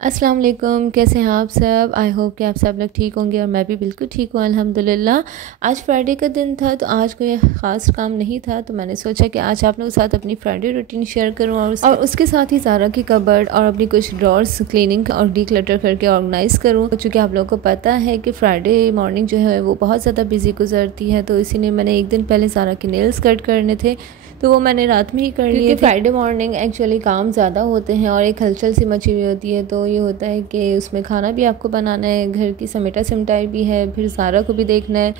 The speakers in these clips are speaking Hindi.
अस्सलाम वालेकुम, कैसे हैं आप सब। आई होप कि आप सब लोग ठीक होंगे और मैं भी बिल्कुल ठीक हूँ अल्हम्दुलिल्लाह। आज फ्राइडे का दिन था तो आज कोई ख़ास काम नहीं था, तो मैंने सोचा कि आज आप लोगों के साथ अपनी फ्राइडे रूटीन शेयर करूँ और उसके साथ ही ज़ारा की कबर्ड और अपनी कुछ ड्रॉर्स क्लीनिंग और डीक्लटर करके ऑर्गेनाइज़ करूँ। चूँकि आप लोगों को पता है कि फ्राइडे मॉर्निंग जो है वो बहुत ज़्यादा बिजी गुजरती है, तो इसीलिए मैंने एक दिन पहले ज़ारा के नेल्स कट करने थे तो वो मैंने रात में ही कर लिए। फ्राइडे मॉर्निंग एक्चुअली काम ज़्यादा होते हैं और एक हलचल सी मची हुई होती है, तो ये होता है कि उसमें खाना भी आपको बनाना है, घर की समेटा सिमटाई भी है, फिर सारा को भी देखना है,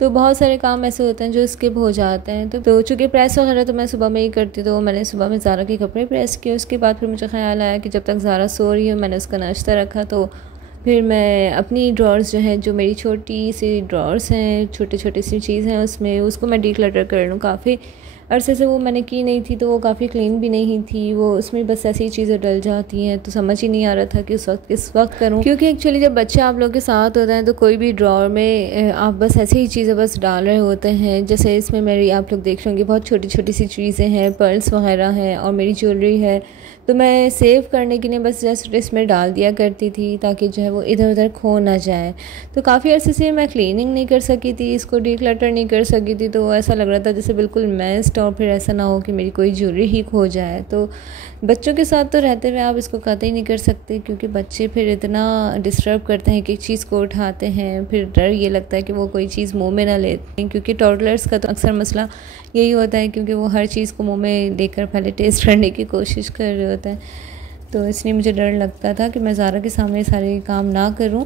तो बहुत सारे काम ऐसे होते हैं जो स्किप हो जाते हैं। तो चूँकि प्रेस वगैरह तो मैं सुबह में ही करती, तो मैंने सुबह में ज़ारा के कपड़े प्रेस किए। उसके बाद फिर मुझे ख्याल आया कि जब तक ज़ारा सो रही है मैंने उसका नाश्ता रखा, तो फिर मैं अपनी ड्रॉर्स जो हैं, जो मेरी छोटी सी ड्रॉर्स हैं, छोटी छोटी सी चीज़ हैं उसमें, उसको मैं डीक्लटर कर लूँ। काफ़ी अरसे से वो मैंने की नहीं थी, तो वो काफ़ी क्लीन भी नहीं थी, वो उसमें बस ऐसी चीज़ें डल जाती हैं, तो समझ ही नहीं आ रहा था कि उस वक्त किस वक्त करूं। क्योंकि एक्चुअली जब बच्चे आप लोग के साथ होते हैं तो कोई भी ड्रॉर में आप बस ऐसी ही चीज़ें बस डाल रहे होते हैं। जैसे इसमें मेरी आप लोग देख रहे होंगे बहुत छोटी छोटी सी चीज़ें हैं, पर्ल्स वगैरह हैं और मेरी ज्वेलरी है, तो मैं सेव करने के लिए बस जस्ट इसमें डाल दिया करती थी ताकि जो है वो इधर उधर खो ना जाए। तो काफ़ी अरसे से मैं क्लीनिंग नहीं कर सकी थी, इसको डीक्लटर नहीं कर सकी थी, तो ऐसा लग रहा था जैसे बिल्कुल मेस्ड, और फिर ऐसा ना हो कि मेरी कोई ज्वेलरी ही खो जाए। तो बच्चों के साथ तो रहते हुए आप इसको कतई नहीं कर सकते, क्योंकि बच्चे फिर इतना डिस्टर्ब करते हैं कि एक चीज़ को उठाते हैं, फिर डर ये लगता है कि वो कोई चीज़ मुंह में ना लेते हैं, क्योंकि टॉडलर्स का तो अक्सर मसला यही होता है, क्योंकि वो हर चीज़ को मुंह में लेकर पहले टेस्ट करने की कोशिश कर रहे होते हैं। तो इसलिए मुझे डर लगता था कि मैं ज़ारा के सामने सारे काम ना करूं,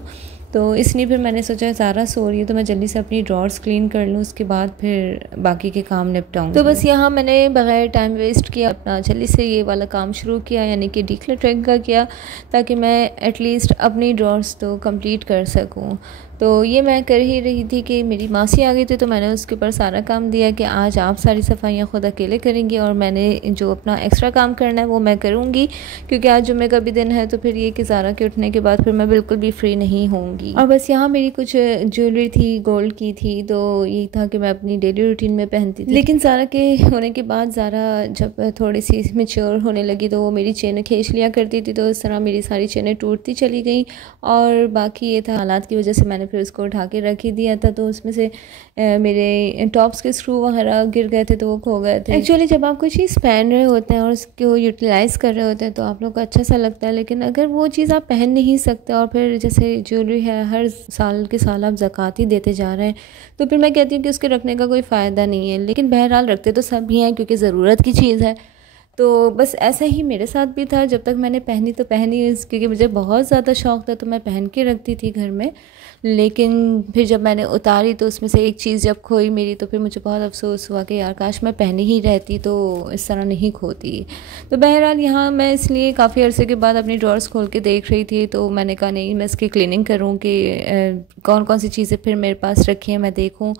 तो इसलिए फिर मैंने सोचा ज़ारा सो रही है तो मैं जल्दी से अपनी ड्रॉर्स क्लीन कर लूँ, उसके बाद फिर बाकी के काम निपटाऊँ। तो बस यहाँ मैंने बग़ैर टाइम वेस्ट किया अपना जल्दी से ये वाला काम शुरू किया, यानी कि डीक्लटरिंग का किया, ताकि मैं एटलीस्ट अपनी ड्रॉर्स तो कंप्लीट कर सकूँ। तो ये मैं कर ही रही थी कि मेरी मासी आ गई थी, तो मैंने उसके ऊपर सारा काम दिया कि आज आप सारी सफाइयाँ खुद अकेले करेंगी और मैंने जो अपना एक्स्ट्रा काम करना है वो मैं करूँगी, क्योंकि आज जुम्मे का भी दिन है, तो फिर ये कि ज़ारा के उठने के बाद फिर मैं बिल्कुल भी फ्री नहीं होंगी। और बस यहाँ मेरी कुछ ज्वेलरी थी, गोल्ड की थी, तो ये था कि मैं अपनी डेली रूटीन में पहनती थी। लेकिन ज़ारा के होने के बाद ज़ारा जब थोड़ी सी मैच्योर होने लगी तो वो मेरी चेनें खींच लिया करती थी, तो इस तरह मेरी सारी चेनें टूटती चली गई। और बाकी ये था हालात की वजह से मैंने फिर उसको उठा के रख ही दिया था, तो उसमें से मेरे टॉप्स के स्क्रू वगैरह गिर गए थे, तो वो खो गए थे। एक्चुअली जब आप कोई चीज़ पहन रहे होते हैं और उसको यूटिलाइज़ कर रहे होते हैं तो आप लोग को अच्छा सा लगता है, लेकिन अगर वो चीज़ आप पहन नहीं सकते और फिर जैसे ज्वेलरी है हर साल के साल आप ज़कात ही देते जा रहे हैं, तो फिर मैं कहती हूँ कि उसके रखने का कोई फ़ायदा नहीं है। लेकिन बहरहाल रखते तो सब ही हैं, क्योंकि ज़रूरत की चीज़ है। तो बस ऐसा ही मेरे साथ भी था, जब तक मैंने पहनी तो पहनी, क्योंकि मुझे बहुत ज़्यादा शौक़ था, तो मैं पहन के रखती थी घर में। लेकिन फिर जब मैंने उतारी तो उसमें से एक चीज़ जब खोई मेरी, तो फिर मुझे बहुत अफसोस हुआ कि यार काश मैं पहनी ही रहती तो इस तरह नहीं खोती। तो बहरहाल यहाँ मैं इसलिए काफ़ी अरसे के बाद अपनी ड्रॉर्स खोल के देख रही थी, तो मैंने कहा नहीं, मैं इसकी क्लीनिंग करूँ कि कौन कौन सी चीज़ें फिर मेरे पास रखी हैं मैं देखूँ,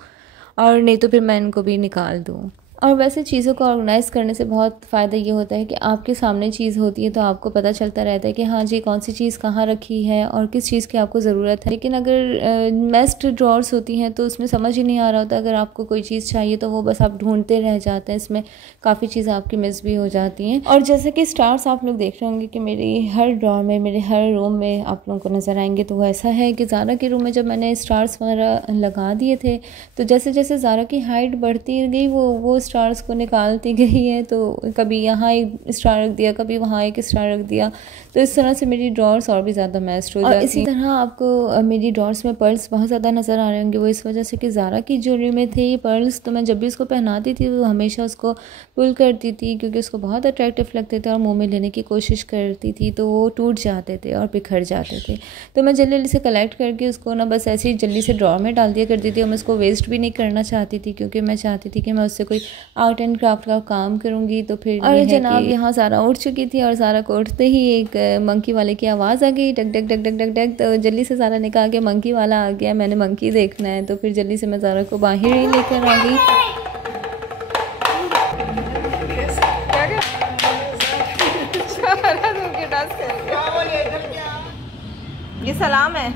और नहीं तो फिर मैं इनको भी निकाल दूँ। और वैसे चीज़ों को ऑर्गेनाइज़ करने से बहुत फ़ायदा ये होता है कि आपके सामने चीज़ होती है तो आपको पता चलता रहता है कि हाँ जी कौन सी चीज़ कहाँ रखी है और किस चीज़ की आपको ज़रूरत है। लेकिन अगर मेस्ड ड्रॉर्स होती हैं तो उसमें समझ ही नहीं आ रहा होता, अगर आपको कोई चीज़ चाहिए तो वो बस आप ढूंढते रह जाते हैं, इसमें काफ़ी चीज़ें आपकी मिस भी हो जाती हैं। और जैसे कि स्टार्स आप लोग देख रहे होंगे कि मेरी हर ड्रॉर में, मेरे हर रूम में आप लोगों को नज़र आएंगे, तो वो ऐसा है कि ज़ारा के रूम में जब मैंने स्टार्स वगैरह लगा दिए थे, तो जैसे जैसे ज़ारा की हाइट बढ़ती गई वो स्टार्स को निकालती गई है, तो कभी यहाँ एक स्टार रख दिया, कभी वहाँ एक स्टार रख दिया, तो इस तरह से मेरी ड्रॉर्स और भी ज़्यादा मैस्ड हो जाती हैं। इसी तरह आपको मेरी ड्रॉर्स में पर्ल्स बहुत ज़्यादा नज़र आ रहे होंगे, वो इस वजह से कि ज़ारा की ज्वेलरी में थे ये पर्ल्स, तो मैं जब भी उसको पहनाती थी वो हमेशा उसको पुल करती थी, क्योंकि उसको बहुत अट्रैक्टिव लगते थे और मुँह में लेने की कोशिश करती थी, तो वो टूट जाते थे और बिखर जाते थे। तो मैं जल्दी से कलेक्ट करके उसको ना बस ऐसे ही जल्दी से ड्रॉर में डाल दिया करती थी, और मैं उसको वेस्ट भी नहीं करना चाहती थी, क्योंकि मैं चाहती थी कि मैं उससे कोई आर्ट एंड क्राफ्ट का काम करूंगी। तो फिर और जनाब यहाँ ज़ारा उठ चुकी थी, और ज़ारा को उठते ही एक मंकी वाले की आवाज़ आ गई, duck duck duck duck duck duck. तो जल्दी से ज़ारा ने कहा कि मंकी वाला आ गया, मैंने मंकी देखना है, तो फिर जल्दी से मैं ज़ारा को बाहर ही लेकर आ गई। ये सलाम है।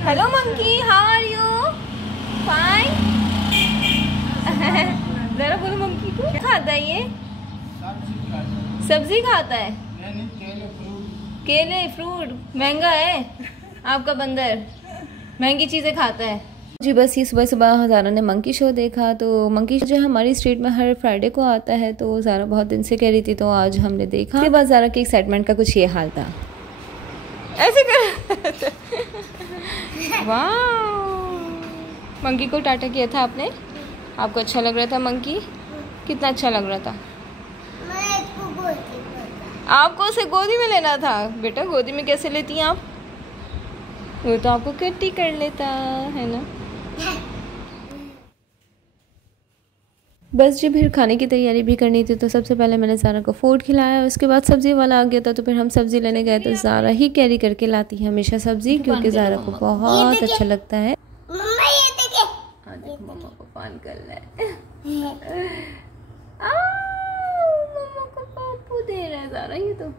Hello monkey, how are you? Fine. जरा बोलो मंकी को। क्या खाता है ये? सब्जी खाता है। केले फ्रूट महंगा है, आपका बंदर महंगी चीज़ें खाता है। जी बस ये सुबह सुबह ज़ारा ने मंकी शो देखा। तो मंकी शो जो हमारी स्ट्रीट में हर फ्राइडे को आता है, तो ज़ारा बहुत दिन से कह रही थी, तो आज हमने देखा। उसके बाद ज़ारा की एक्साइटमेंट का कुछ ये हाल था, ऐसे कर वाह, मंकी को टाटा किया था आपने, आपको अच्छा लग रहा था मंकी? कितना अच्छा लग रहा था? आपको उसे गोदी में लेना था। बेटा गोदी में कैसे लेती हैं आप? वो तो आपको कट्टी कर लेता है ना। बस जी फिर खाने की तैयारी भी करनी थी, तो सबसे पहले मैंने ज़ारा को फूड खिलाया। उसके बाद सब्ज़ी वाला आ गया था, तो फिर हम सब्ज़ी लेने गए। तो ज़ारा ही कैरी करके लाती है हमेशा सब्ज़ी, क्योंकि ज़ारा को बहुत अच्छा लगता है। मम्मा को पान कर ले। मम्मा को पापू दे रहा है ज़ारा, ये तो।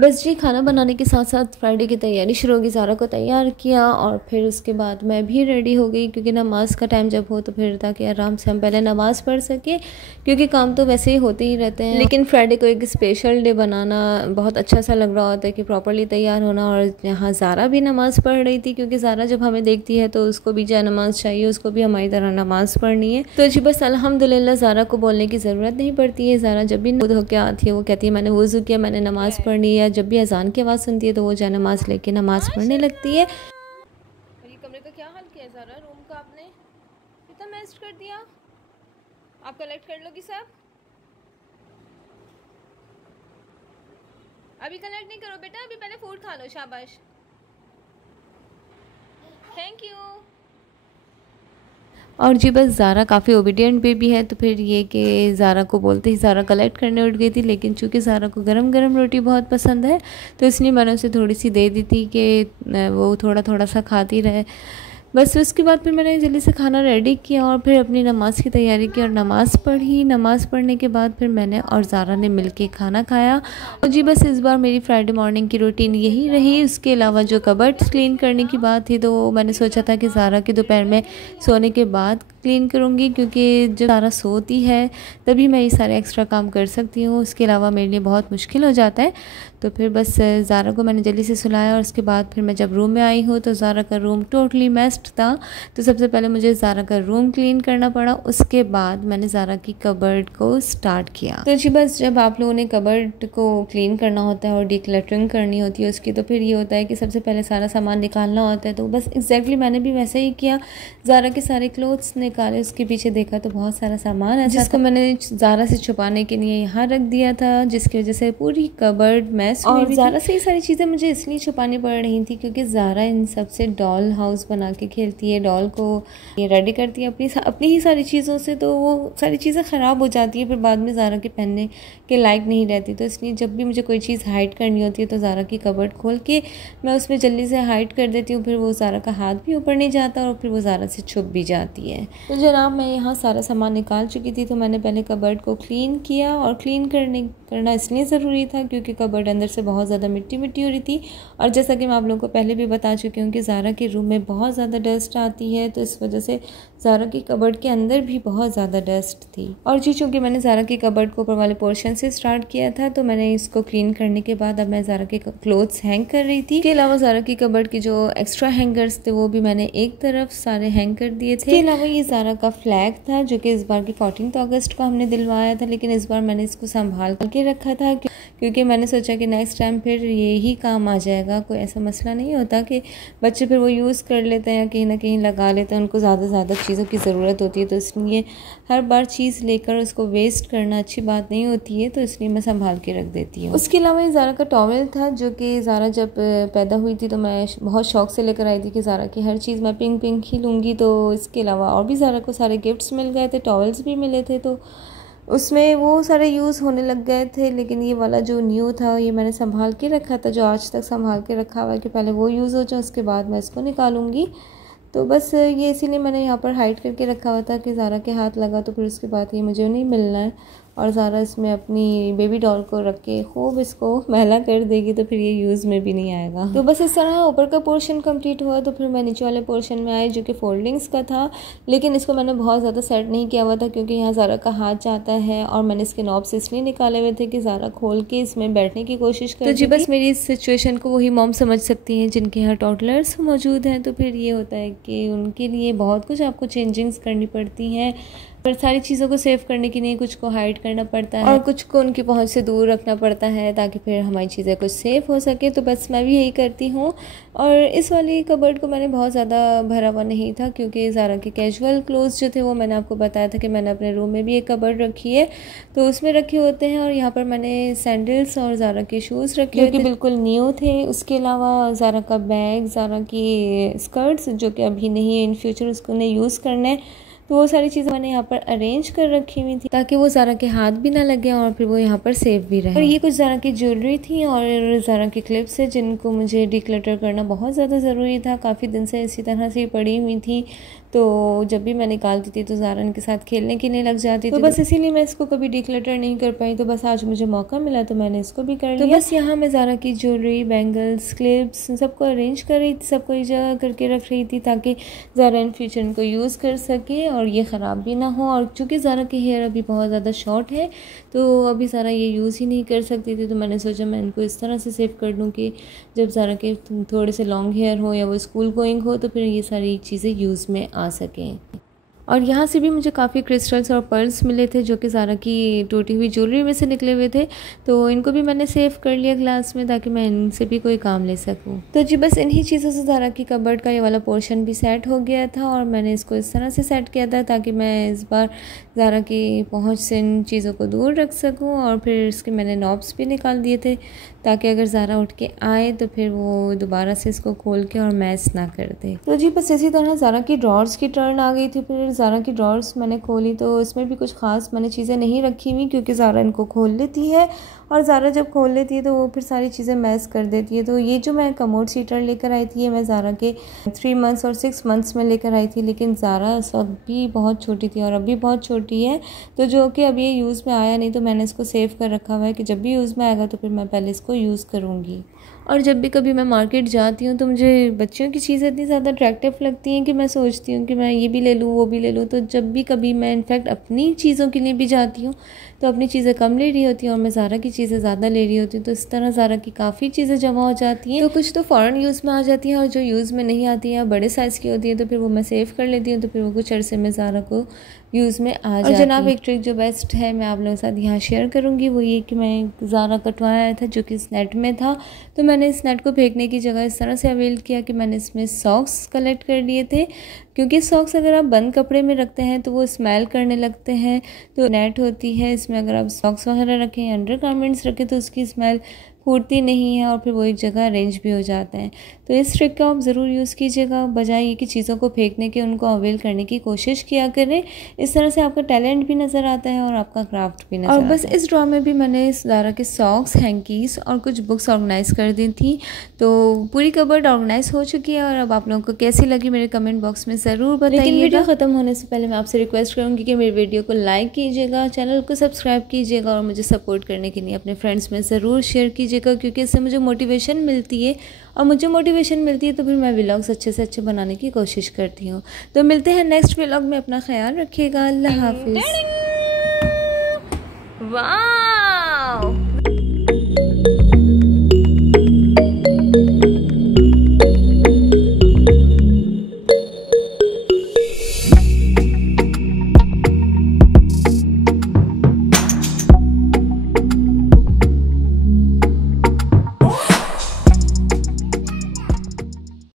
बस जी खाना बनाने के साथ साथ फ्राइडे की तैयारी शुरू होगी। ज़ारा को तैयार किया और फिर उसके बाद मैं भी रेडी हो गई, क्योंकि नमाज़ का टाइम जब हो तो फिर ताकि आराम से हम पहले नमाज़ पढ़ सके, क्योंकि काम तो वैसे ही होते ही रहते हैं। लेकिन फ्राइडे को एक स्पेशल डे बनाना बहुत अच्छा सा लग रहा होता है कि प्रॉपरली तैयार होना। और यहाँ ज़ारा भी नमाज़ पढ़ रही थी, क्योंकि ज़ारा जब हमें देखती है तो उसको भी जा नमाज़ चाहिए, उसको भी हमारी तरह नमाज़ पढ़नी है। तो जी बस अल्हम्दुलिल्लाह ज़ारा को बोलने की ज़रूरत नहीं पड़ती है। ज़ारा जब भी खुद होकर आती है वो कहती है मैंने वुज़ू किया, मैंने नमाज़ पढ़नी है। जब भी अजान की आवाज़ सुनती है तो वो जा नमाज़ लेके नमाज़ पढ़ने लगती है। और ये कमरे का क्या हाल किया है ज़ारा? रूम का आपने इतना मैस कर दिया। आप कलेक्ट कर लोगी सब? अभी कलेक्ट नहीं करो बेटा, अभी पहले फूड खा लो। शाबाश, थैंक यू। और जी बस ज़ारा काफ़ी ओबीडियंट बेबी है, तो फिर ये कि ज़ारा को बोलते ही ज़ारा कलेक्ट करने उठ गई थी। लेकिन चूँकि ज़ारा को गरम गरम रोटी बहुत पसंद है, तो इसलिए मैंने उसे थोड़ी सी दे दी थी कि वो थोड़ा थोड़ा सा खाती रहे। बस उसके बाद फिर मैंने जल्दी से खाना रेडी किया और फिर अपनी नमाज़ की तैयारी की और नमाज़ पढ़ी। नमाज़ पढ़ने के बाद फिर मैंने और ज़ारा ने मिलके खाना खाया। और जी बस इस बार मेरी फ्राइडे मॉर्निंग की रूटीन यही रही। उसके अलावा जो कबर्ड्स क्लीन करने की बात थी, तो मैंने सोचा था कि ज़ारा की दोपहर में सोने के बाद क्लीन करूँगी, क्योंकि जब ज़ारा सोती है तभी मैं ये सारे एक्स्ट्रा काम कर सकती हूँ। उसके अलावा मेरे लिए बहुत मुश्किल हो जाता है। तो फिर बस ज़ारा को मैंने जल्दी से सुलाया और उसके बाद फिर मैं जब रूम में आई हूँ तो ज़ारा का रूम टोटली मेस्ड था। तो सबसे पहले मुझे ज़ारा का रूम क्लीन करना पड़ा, उसके बाद मैंने ज़ारा की कबर्ड को स्टार्ट किया। तो जी बस जब आप लोगों ने कबर्ड को क्लीन करना होता है और डिक्लटरिंग करनी होती है उसकी, तो फिर ये होता है कि सबसे पहले सारा सामान निकालना होता है। तो बस एग्जैक्टली मैंने भी वैसे ही किया। ज़ारा के सारे क्लोथ्स निकाले, उसके पीछे देखा तो बहुत सारा सामान है जिसको मैंने ज़ारा से छुपाने के लिए यहाँ रख दिया था, जिसकी वजह से पूरी कबर्ड मैस हुई। और ज़ारा से ये सारी चीज़ें मुझे इसलिए छुपानी पड़ रही थी क्योंकि ज़ारा इन सब से डॉल हाउस बना के खेलती है, डॉल को ये रेडी करती है अपनी ही सारी चीज़ों से। तो वो सारी चीज़ें ख़राब हो जाती है, फिर बाद में ज़ारा के पहनने के लायक नहीं रहती। तो इसलिए जब भी मुझे कोई चीज़ हाइड करनी होती है तो ज़ारा की कबर्ड खोल के मैं उसमें जल्दी से हाइड कर देती हूँ। फिर वो ज़ारा का हाथ भी ऊपर नहीं जाता और फिर वो ज़ारा से छुप भी जाती है। तो जनाब मैं यहाँ सारा सामान निकाल चुकी थी, तो मैंने पहले कबर्ड को क्लीन किया। और क्लीन करना इसलिए ज़रूरी था क्योंकि कबर्ड अंदर से बहुत ज़्यादा मिट्टी हो रही थी। और जैसा कि मैं आप लोगों को पहले भी बता चुकी हूँ कि ज़ारा के रूम में बहुत ज़्यादा डस्ट आती है, तो इस वजह से ज़ारा की कबर्ड के अंदर भी बहुत ज़्यादा डस्ट थी। और जी चूँकि मैंने ज़ारा की कबर्ड को ऊपर वाले पोर्शन से स्टार्ट किया था, तो मैंने इसको क्लीन करने के बाद अब मैं ज़ारा के क्लोथ्स हैंग कर रही थी। इसके अलावा ज़ारा की कबर्ड की जो एक्स्ट्रा हैंगर्स थे वो भी मैंने एक तरफ सारे हैंग कर दिए थे। इसके अलावा ये ज़ारा का फ्लैग था जो कि इस बार की 14 अगस्त को हमने दिलवाया था, लेकिन इस बार मैंने इसको संभाल के रखा था क्योंकि मैंने सोचा कि नेक्स्ट टाइम फिर यही काम आ जाएगा। कोई ऐसा मसला नहीं होता कि बच्चे फिर वो यूज़ कर लेते हैं या कहीं ना कहीं लगा लेते हैं, उनको ज़्यादा से ज़्यादा चीज़ों की ज़रूरत होती है। तो इसलिए हर बार चीज़ लेकर उसको वेस्ट करना अच्छी बात नहीं होती है, तो इसलिए मैं संभाल के रख देती हूँ। उसके अलावा ये ज़ारा का टॉवेल था जो कि ज़ारा जब पैदा हुई थी तो मैं बहुत शौक से लेकर आई थी कि ज़ारा की हर चीज़ मैं पिंक ही लूँगी। तो इसके अलावा और भी ज़ारा को सारे गिफ्ट्स मिल गए थे, टॉवेल्स भी मिले थे, तो उसमें वो सारे यूज़ होने लग गए थे। लेकिन ये वाला जो न्यू था ये मैंने संभाल के रखा था, जो आज तक संभाल के रखा हुआ है कि पहले वो यूज़ हो जाए उसके बाद मैं इसको निकालूंगी। तो बस ये इसीलिए मैंने यहाँ पर हाइड करके रखा हुआ था कि ज़ारा के हाथ लगा तो फिर उसके बाद ये मुझे नहीं मिलना है। और ज़ारा इसमें अपनी बेबी डॉल को रख के खूब इसको मैला कर देगी, तो फिर ये यूज़ में भी नहीं आएगा। तो बस इस तरह ऊपर का पोर्शन कंप्लीट हुआ। तो फिर मैं नीचे वाले पोर्शन में आई जो कि फोल्डिंग्स का था, लेकिन इसको मैंने बहुत ज़्यादा सेट नहीं किया हुआ था क्योंकि यहाँ ज़ारा का हाथ जाता है और मैंने इसके नॉब्स इसलिए निकाले हुए थे कि ज़ारा खोल के इसमें बैठने की कोशिश कर। तो जी बस मेरी इस सिचुएशन को वही मॉम समझ सकती हैं जिनके यहाँ टॉडलर्स मौजूद हैं। तो फिर ये होता है कि उनके लिए बहुत कुछ आपको चेंजिंग्स करनी पड़ती हैं, पर सारी चीज़ों को सेव करने के लिए कुछ को हाइड करना पड़ता है और कुछ को उनकी पहुंच से दूर रखना पड़ता है ताकि फिर हमारी चीज़ें कुछ सेफ हो सके। तो बस मैं भी यही करती हूँ। और इस वाली कबर्ड को मैंने बहुत ज़्यादा भरा हुआ नहीं था क्योंकि ज़ारा के कैजुअल क्लोथ्स जो थे वो मैंने आपको बताया था कि मैंने अपने रूम में भी एक कबर्ड रखी है, तो उसमें रखे होते हैं। और यहाँ पर मैंने सैंडल्स और ज़ारा के शूज़ रखे जो कि बिल्कुल न्यू थे। उसके अलावा ज़ारा का बैग, ज़ारा की स्कर्ट्स जो कि अभी नहीं, इन फ्यूचर उसको ने यूज़ करना है, तो वो सारी चीज़ें मैंने यहाँ पर अरेंज कर रखी हुई थी ताकि वो ज़ारा के हाथ भी ना लगे और फिर वो यहाँ पर सेफ भी रहे। और ये कुछ ज़ारा की ज्वेलरी थी और ज़ारा की क्लिप्स है जिनको मुझे डिक्लटर करना बहुत ज़्यादा ज़रूरी था। काफ़ी दिन से इसी तरह से पड़ी हुई थी, तो जब भी मैं निकालती थी तो ज़ारा इनके साथ खेलने के लिए लग जाती थी। तो बस इसीलिए मैं इसको कभी डिक्लटर नहीं कर पाई। तो बस आज मुझे मौका मिला तो मैंने इसको भी कर लिया। तो बस यहाँ मैं ज़ारा की ज्वेलरी, बैंगल्स, क्लिप्स सबको अरेंज कर रही थी, सबको एक जगह करके रख रही थी ताकि ज़ारा इन फ्यूचर इनको यूज़ कर सके और ये ख़राब भी ना हो। और चूँकि ज़ारा की हेयर अभी बहुत ज़्यादा शॉर्ट है तो अभी ज़ारा ये यूज़ ही नहीं कर सकती थी, तो मैंने सोचा मैं इनको इस तरह से सेव कर दूँ कि जब ज़ारा के थोड़े से लॉन्ग हेयर हो या वो स्कूल गोइंग हो तो फिर ये सारी चीज़ें यूज़ में आ सकें। और यहाँ से भी मुझे काफ़ी क्रिस्टल्स और पर्ल्स मिले थे जो कि ज़ारा की टूटी हुई ज्वेलरी में से निकले हुए थे, तो इनको भी मैंने सेव कर लिया ग्लास में ताकि मैं इनसे भी कोई काम ले सकूँ। तो जी बस इन्हीं चीज़ों से ज़ारा की कबर्ड का ये वाला पोर्शन भी सेट हो गया था और मैंने इसको इस तरह से सेट किया था ताकि मैं इस बार ज़ारा की पहुँच से इन चीज़ों को दूर रख सकूँ। और फिर इसके मैंने नॉब्स भी निकाल दिए थे ताकि अगर ज़ारा उठ के आए तो फिर वो दोबारा से इसको खोल के और मैस ना कर दे। तो जी बस इसी तरह ज़ारा की ड्रॉर्स की टर्न आ गई थी। फिर ज़ारा की ड्रॉर्स मैंने खोली तो इसमें भी कुछ ख़ास मैंने चीज़ें नहीं रखी हुई क्योंकि ज़ारा इनको खोल लेती है और ज़ारा जब खोल लेती है तो वो फिर सारी चीज़ें मैस कर देती है। तो ये जो मैं कमोड सीटर लेकर आई थी ये मैं ज़ारा के 3 मंथ्स और 6 मंथ्स में लेकर आई थी, लेकिन ज़ारा उस वक्त भी बहुत छोटी थी और अभी बहुत छोटी है, तो जो कि अभी ये यूज़ में आया नहीं, तो मैंने इसको सेव कर रखा हुआ है कि जब भी यूज़ में आएगा तो फिर मैं पहले इसको यूज़ करूँगी। और जब भी कभी मैं मार्केट जाती हूँ तो मुझे बच्चों की चीज़ें इतनी ज़्यादा अट्रैक्टिव लगती हैं कि मैं सोचती हूँ कि मैं ये भी ले लूँ वो भी ले लूँ। तो जब भी कभी मैं इनफैक्ट अपनी चीज़ों के लिए भी जाती हूँ तो अपनी चीज़ें कम ले रही होती हैं और मैं ज़ारा की चीज़ें ज़्यादा ले रही होती हूँ, तो इस तरह ज़ारा की काफ़ी चीज़ें जमा हो जाती हैं। तो कुछ तो फ़ौरन यूज़ में आ जाती हैं और जो यूज़ में नहीं आती हैं बड़े साइज़ की होती है तो फिर वो मैं सेव कर लेती हूँ, तो फिर वो कुछ अरसे में ज़ारा को यूज़ में आ जाती है। और जनाब एक ट्रिक जो बेस्ट है मैं आप लोगों के साथ यहाँ शेयर करूँगी वो ये कि मैं ज़ारा कटवाया था जो कि इस नेट में था, तो मैंने इस नेट को फेंकने की जगह इस तरह से अवेल किया कि मैंने इसमें सॉक्स कलेक्ट कर लिए थे, क्योंकि सॉक्स अगर आप बंद कपड़े में रखते हैं तो वो स्मेल करने लगते हैं। तो नेट होती है इसमें अगर आप सॉक्स वगैरह रखें या अंडर गारमेंट्स रखें तो उसकी स्मेल फूटती नहीं है और फिर वो एक जगह अरेंज भी हो जाते हैं। तो इस ट्रिक का आप ज़रूर यूज़ कीजिएगा, बजाय ये कि चीज़ों को फेंकने के उनको अवेल करने की कोशिश किया करें। इस तरह से आपका टैलेंट भी नज़र आता है और आपका क्राफ्ट भी नज़र आता है। और बस इस ड्रॉ में भी मैंने ज़ारा के सॉक्स, हैंकीस और कुछ बुक्स ऑर्गेनाइज़ कर दी थी। तो पूरी कबर्ड ऑर्गेनाइज़ हो चुकी है और अब आप लोगों को कैसी लगी मेरे कमेंट बॉक्स में ज़रूर बताइए। लेकिन वीडियो ख़त्म होने से पहले मैं आपसे रिक्वेस्ट करूँगी कि मेरी वीडियो को लाइक कीजिएगा, चैनल को सब्सक्राइब कीजिएगा और मुझे सपोर्ट करने के लिए अपने फ्रेंड्स में ज़रूर शेयर कीजिएगा, क्योंकि इससे मुझे मोटिवेशन मिलती है और मुझे मोटिवेशन मिलती है तो फिर मैं व्लॉग्स अच्छे से अच्छे बनाने की कोशिश करती हूँ। तो मिलते हैं नेक्स्ट व्लॉग में, अपना ख्याल रखिएगा, अल्लाह हाफिज़। वाओ।